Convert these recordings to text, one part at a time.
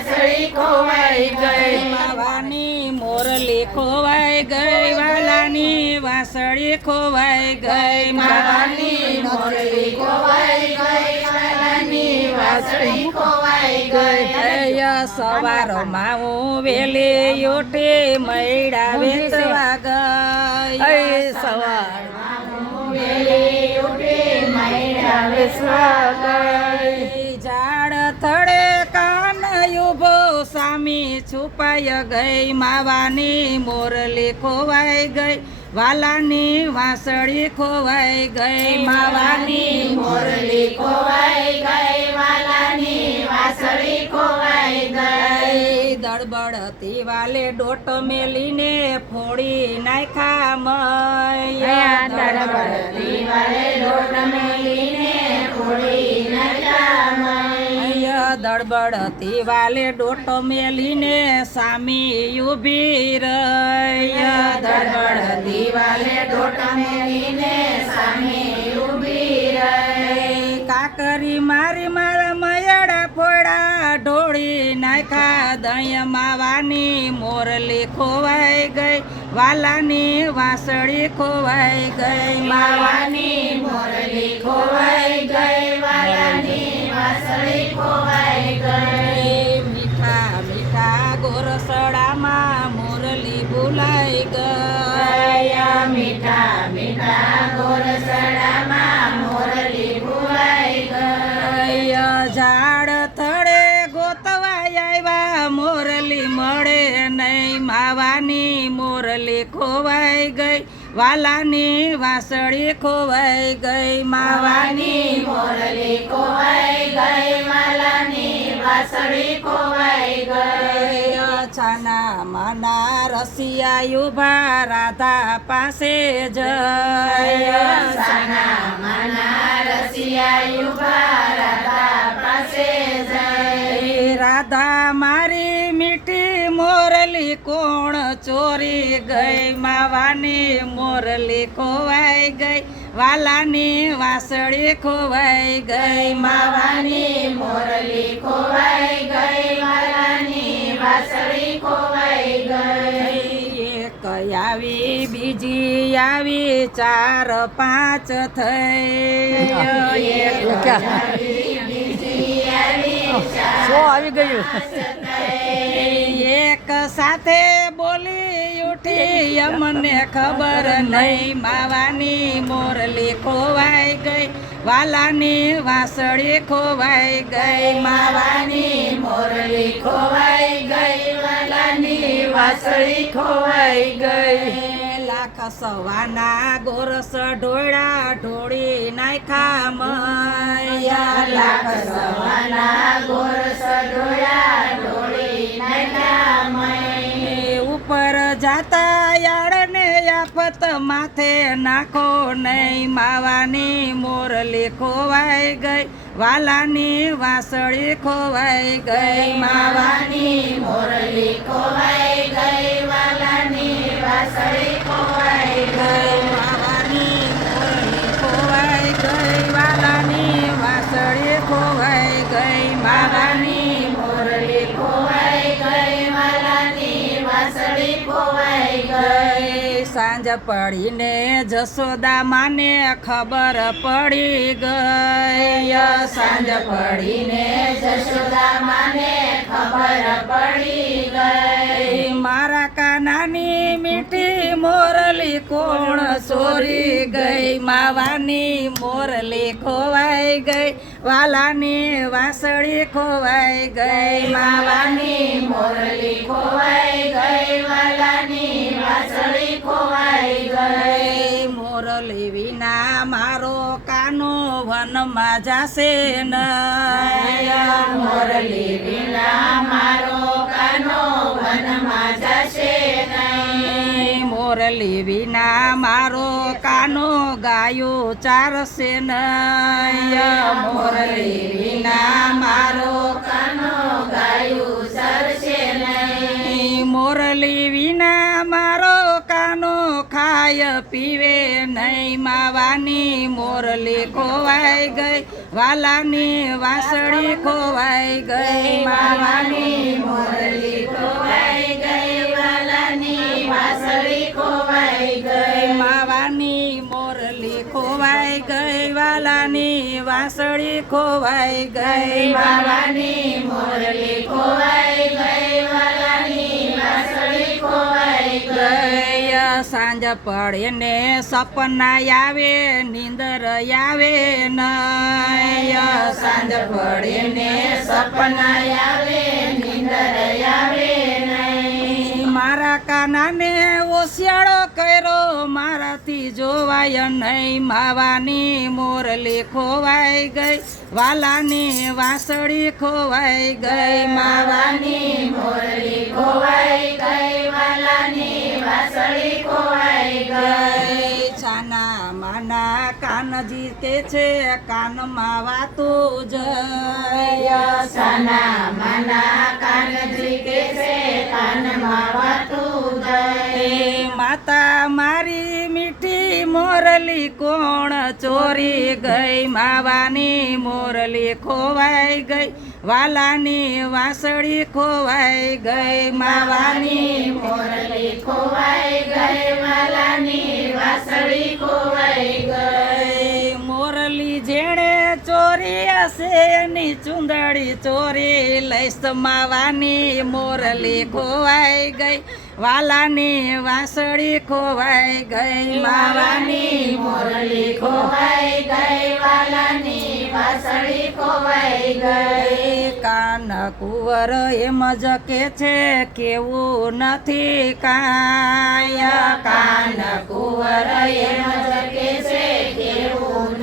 વાસળી ખોવાઈ ગઈ માવાની મોરલી ખોવાઈ ગઈ વાલાની વાસળી ખોવાઈ ગઈ માવાની મોરલી ખોવાઈ ગઈ વાલાની વાસળી ખોવાઈ ગઈ અય સવારમાં હું વેલી યોટે મૈડા વેચવા ગઈ. સવાર વેલી યોટે મૈડા વેચવા ગઈ. છુપાય ગઈ માવાની મોરલી ખોવાઈ ગઈ વાલાની વાંસળી ખોવાઈ ગઈ માવાની મોરલી ખોવાઈ ગઈ વાલાની વાંસળી ખોવાઈ ગઈ દળબડતી વાલે ડોટ મેલીને ફોડી નાખા અહીંયા દળબડતી વાલે લોટ મેલીને ફોડી નાખા મય. દળબડતી વાલે ડોટો મેલીને સામી ઊભી રહી દડબડતી વાલે ડોટો મેલીને સામી ઊભી રહી કાકરી મારી મારા મયડા ફોડા ઢોળી નાખા દય માવાની મોરલી ખોવાઈ ગઈ. વાલાની વાસળી ખોવાઈ ગઈ. માવાની મોરલી ખોવાઈ ગઈ. વાલાની વાસળી ખોવાઈ ગઈ મીઠા મીઠા ગોરસડામાં મોરલી ભૂલાઈ ગઈ. ગયા મીઠા મીઠા ગોરસડામાં મોરલી ભૂલાઈ ગઈ. ઝાડ થડે ગોતવાય આવ્યા મોરલી મળે નહીં માવાની મોરલી ખોવાઈ ગઈ. વાલાની વાસળી ખોવાઈ ગઈ માવાની માવાની મોરલી ખોવાઈ ગઈ વાલાની વાસળી ખોવાઈ ગઈ છાના માના રસિયા ઉભા રાધા પાસે જય સાના માના રસિયા યુવા રાધા પાસે જઈ રાધા મારી મીઠી મોરલી કોણ ચોરી ગઈ? માવાની મોરલી ખોવાઈ ગઈ વાલાની વાસળી ખોવાઈ ગઈ. માવાની મોરલી ખોવાઈ ગઈ વાલાની વાસળી ખોવાઈ ગઈ. એક આવી બીજી આવી ચાર પાંચ થઈ. આવી ગયું. સાથે બોલી ઉઠી અમને ખબર નહીં. માવાની મોરલી ખોવાઈ ગઈ, વાલાની વાસળી ખોવાઈ ગઈ. માવાની મોરલી ખોવાઈ ગઈ, વાલાની વાસળી ખોવાઈ ગઈ. લાખ સવાના ગોરસ ઢોળા ઢોળી નાખા મયા. લાખ સવાના ગોરસ ઢોળા મય ઉપર જાતા યાળને આફત માથે નાખો નહીં. માવાની મોરલી ખોવાઈ ગઈ, વાલાની વાસળી ખોવાઈ ગઈ. માવાની મોરલી ખોવાઈ ગઈ, વાલાની વાસળી પડીને જશોદા માને ખબર પડી ગઈ. સાંજ પડીને જસોદા માને ખબર પડી ગઈ. મારા કાનાની મીઠી મોરલી કોણ ચોરી ગઈ? માવાની મોરલી ખોવાઈ ગઈ વાલાની વાસળી ખોવાઈ ગઈ. માવાની મોરલી ખોવાઈ ગઈ વાલાની વાસળી ખોવાઈ ગઈ. મોરલી વિના મારો કાનો વનમાં જાશે ન. મોરલી વિના મારો કાનો વનમાં જાશે નહીં મોરલી વિના મારો કાનો ગાયો ચારશે નહીં મોરલી વિના મારો કાનો ગાયો ચારશે નહીં મોરલી ખાય, પીવે નહીં, માવાની મોરલી ખોવાઈ ગઈ, વાલાની વાસળી ખોવાઈ ગઈ, માવાની મોરલી ખોવાઈ ગઈ, વાલાની વાસળી ખોવાઈ ગઈ, માવાની મોરલી ખોવાઈ ગઈ, વાલાની વાસળી ખોવાઈ ગઈ, માવાની મોરલી ખોવાઈ ગઈ, વાલાની વાસળી ખોવાઈ ગઈ. સાંજ પડે ને સપના આવે, નીંદર આવે નય. સાંજ પડે ને સપના આવે, નીંદર આવે મારા કાનાને ઓશિયાળો કર્યો, મારાથી જોવાય નહીં, માવાની મોરલી ખોવાઈ ગઈ, વાલાની વાસળી ખોવાઈ ગઈ, માવાની મોરલી ખોવાઈ ગઈ, વાલાની વાસળી ખોવાઈ ગઈ. છાના માના કાનજી કે છે, કાનમાં વાતો જય સાના માના કાનજી કે છે મોરલી કોણ ચોરી ગઈ? માવાની મોરલી ખોવાઈ ગઈ. વાલાની વાસળી ખોવાઈ ગઈ. માવાની મોરલી ખોવાઈ ગઈ. વાલાની વાસળી ખોવાઈ ગઈ. મોરલી જેણે ચોરી હશે, એની ચુંદડી ચોરી લઈશ. માવાની મોરલી ખોવાઈ ગઈ. વાલાની વાસળી ખોવાઈ ગઈ, માવાની મોરલી ખોવાઈ ગઈ, વાલાની વાસળી ખોવાઈ ગઈ. કાન કુંવર એમ જ કે છે, કેવું નથી કાય. કાન કુંવર એમ જ કે છે, કેવું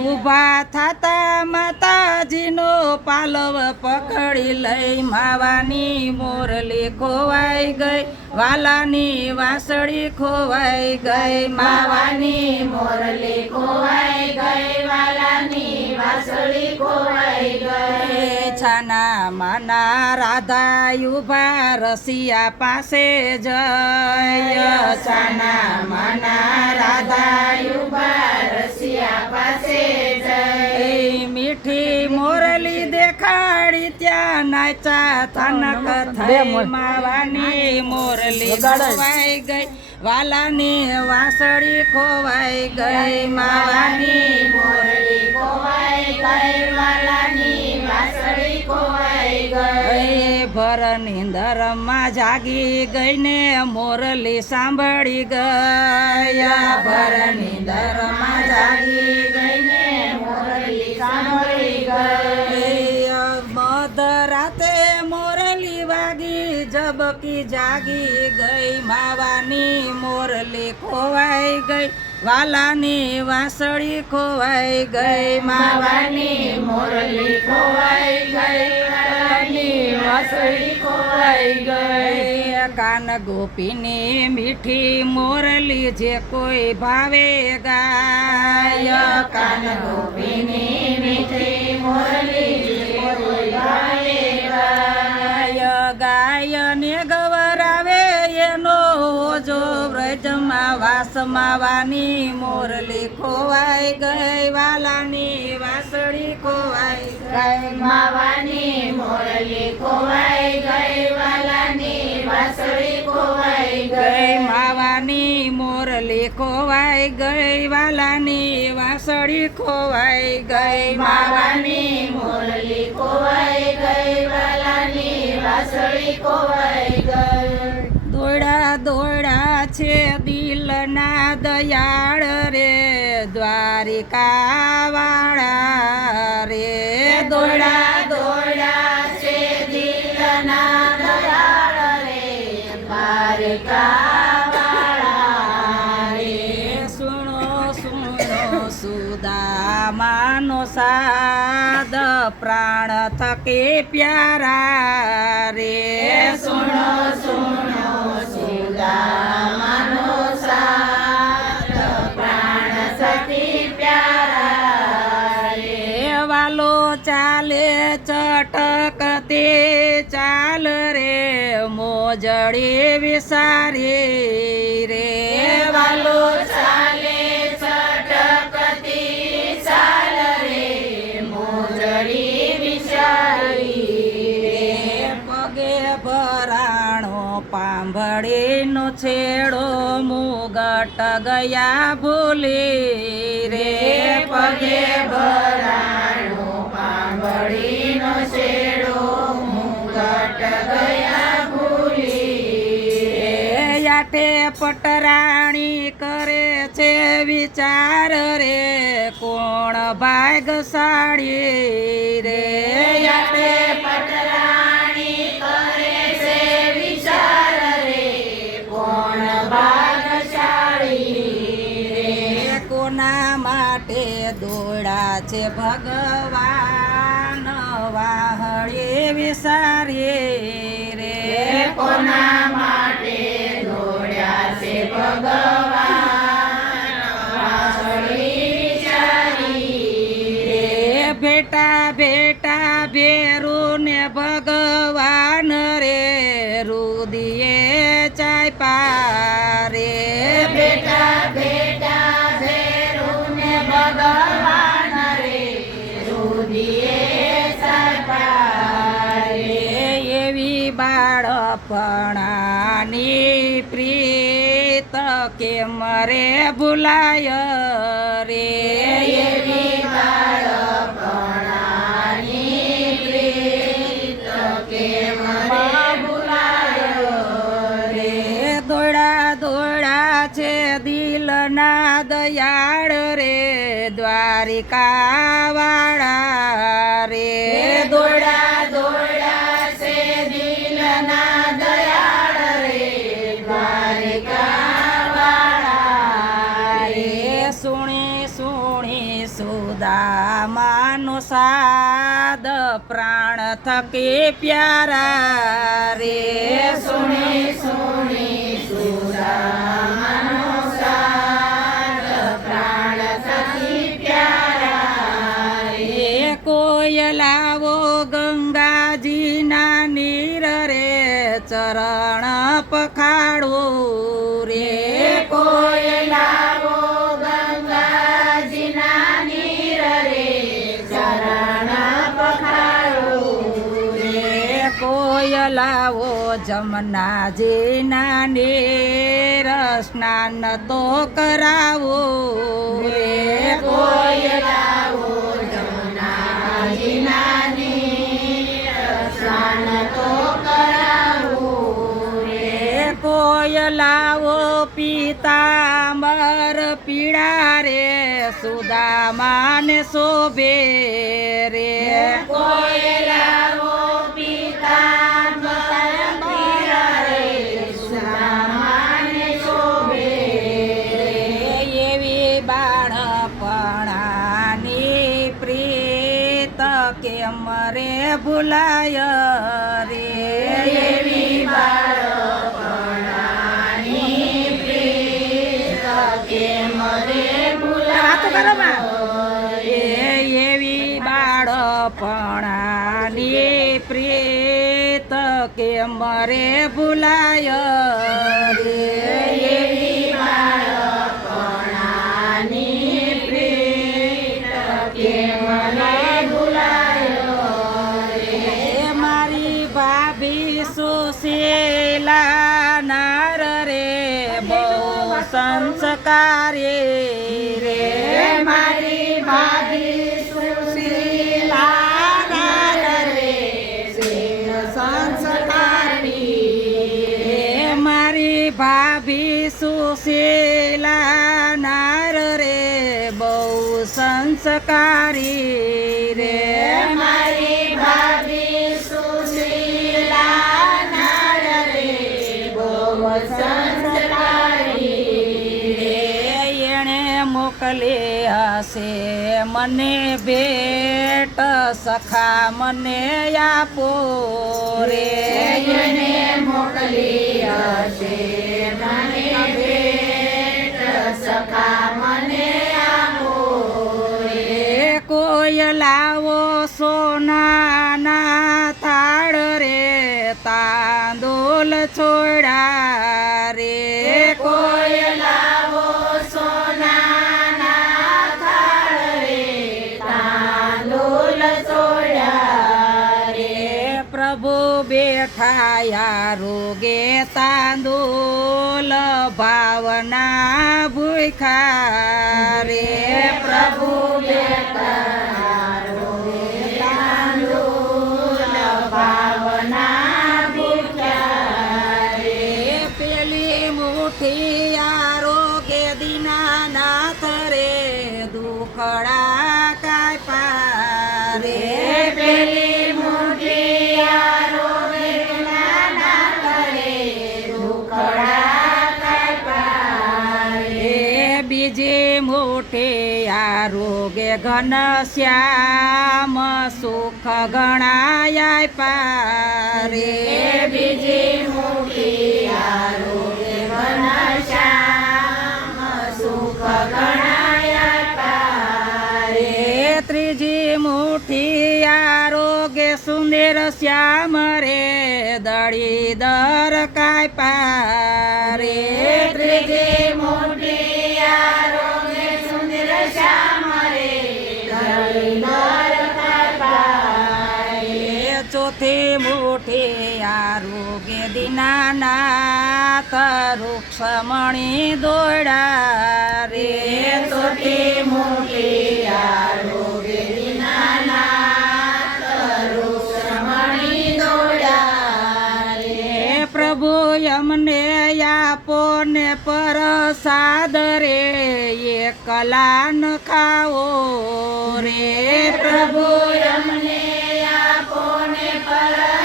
ઊભા થતા માતાજીનો પાલવ પકડી લઈ માવાની મોરલી ખોવાઈ ગઈ, વાલાની વાસળી ખોવાઈ ગઈ, માવાની મોરલી ખોવાઈ ગઈ, વાલાની વાસળી ખોવાઈ ગઈ. છાના માના રાધા ઊભા રસિયા પાસે જય છાના માના રાધા એ મીઠી મોરલી દેખાડી ત્યાં નાચા તનક થઈ માવાની મોરલી ખોવાઈ ગઈ વાલાની વાસળી ખોવાઈ ગઈ માવાની માવાની મોરલી ખોવાઈ ગઈ વાલાની વાસળી ખોવાઈ ગઈ એ ભર નીંદરમાં જાગી ગઈ ને મોરલી સાંભળી ગયા. ભર નીંદરમાં જાગી ગઈને મોરલી સાંભળી ગઈ મધરાતે મોરલી વાગી જબકી જાગી ગઈ. માવાની મોરલી ખોવાઈ ગઈ, વાલાની વાસળી ખોવાઈ ગઈ. માવાની મોરલી ખોવાઈ ગઈ. વાલાની વાસળી ખોવાઈ ગઈ. ગઈ કાન ગોપીની મીઠી મોરલી જે કોઈ ભાવે ગાય. કાન ગોપીની મીઠી મોરલી જે કોઈ ગાય ગાય. ગાય ને ગવરાવે એનો જો વ્રજમાં વાસમાં વાની મોરલી ખોવાઈ ગઈ. વાલાની વાસળી ખોવાઈ માવાની મોરલી ખોવાઈ ગઈ વાલાની વાસળી ખોવાઈ ગઈ માવાની મોરલી ખોવાઈ ગઈ વાલાની વાસળી ખોવાઈ ગઈ માવાની મોરલી ખોવાઈ ગઈ વાલાની વાસળી ખોવાઈ ગઈ દોડા દોડા છે દિલના દયાળ રે દ્વારિકા વાળા સુદામાનો સાદ પ્રાણ થકે પ્યારા રે. સુણો સુણો સુદામાનો સાદ પ્રાણ થકે પ્યારા રે. વાલો ચાલે ચટકતે જડે વિસારી રે. વાલો ચાલે વિસારી પગે ભરાણો પાંભળીનો છેડો મુગટ ગયા ભૂલી રે. પગે ભરા પટરાણી કરે છે વિચાર રે કોણ ભાગશાળી રે? યાટે પટરાણી કરે છે વિચાર રે કોણ ભાગશાળી રે? કોના માટે દોડા છે ભગવાન? વાહળી વિસારી રે. કોના બાળપણાની પ્રીત કે મરે ભૂલાય રે? એવી દિલના દયાળ રે દ્વારિકા સાદ પ્રાણ થકી પ્યારા રે સુણી સુણી સુદામાનો સાદ પ્રાણ સખી પ્યારા રે એ કોયલાવો ગંગાજીના નીર રે ચરણ પખાડો કોયલાવો જમનાજીના નીર સ્નાન તો કરાવો. રે કોયલાવો જમનાજીના નીર સ્નાન તો કરાવું. રે પિતાંબર સુદામાને શોભે રે. કોયલાવો પિતાંબર કેમ રે. ભૂલાય રે એવી બાળપણાની પ્રીત કેમ રે ભૂલાયો ભાભી શિલાનાર નાર રે બહુ સંસ્કારી રે મારી ભાભી સુશીલા નાર રે સિંહ સંસ્કારી એ મારી ભાભી સુશીલા નાર રે બહુ સંસ્કારી રે મારી ભાભી મોકલી હશે મને ભેટ સખા મને આપો રે. મોકલી હશે મને ભેટ સખા મને આપો રે. એ કોયલાવો સોનાના થાળ રે. તાંદોલ છોડા બેઠાયા રોગે તાંદુલ ભાવના ભૂખા રે આરોગે ઘન શ્યામ સુખ ગણાય પારે. બીજી મોટી આરોગે ઘનશ્યામ સુખ ગણાયા પારે. રે ત્રીજી મુઠ્ઠી આરોગે સુંદર શ્યામ રે દળી દર કાય પારે. આરોગે દીનાનાથ રૂક્ષમણી દોડા રે. ચોથી મોટી પ્રભુ અમને આપો ને પ્રસાદ રે. એ કલાન ખાઓ રે. પ્રભુ અમને આપો ને પ્રસાદ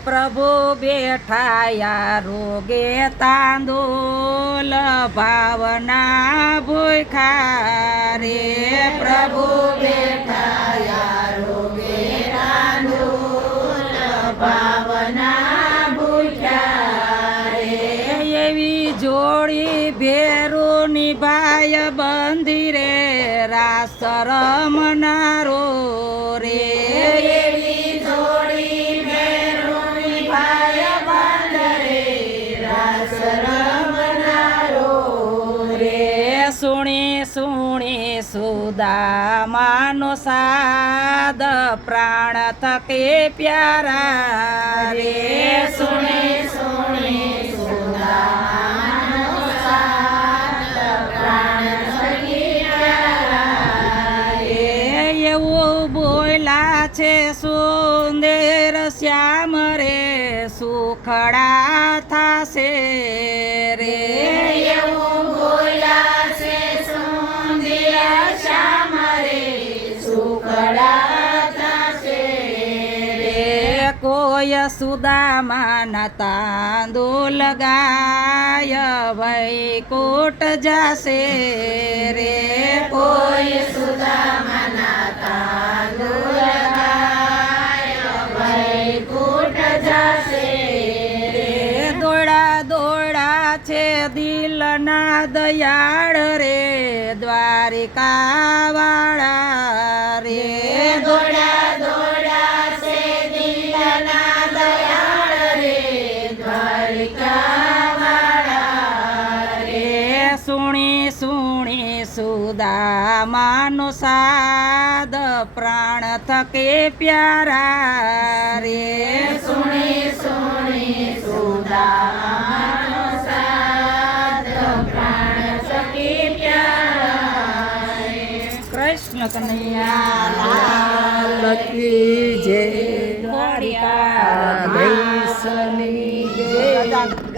પ્રભુ બેઠાયા રોગે તાંદુલ ભાવના ભૂખા રે પ્રભુ બેઠાયા રોગે રાંધુલ ભાવના ભૂખ્યા રે એવી જોડી ભેરું નિભાય બંદીરે રાસ રમનારો સુદામાનો સાદ પ્રાણ થકે પ્યારા રે સુણે સુણે છે સુંદર શ્યામ રે સુખડા થાશે સુદામાના તાંદુલ ગાય કોટ જાશે રે કોઈ સુદામાના તાંદુલ ગાય વૈકુંઠ જશે રે. દોડા દોડા છે દિલના દયાળ રે, દ્વારિકા સુદામાનો સાદ પ્રાણ થકે પ્યારા રે. સુણી સુણી સુદામાનો સાદ પ્રાણ થકે પ્યારા રે. કૃષ્ણ કનૈયા લાલ કી જય. દ્વારિકા જય.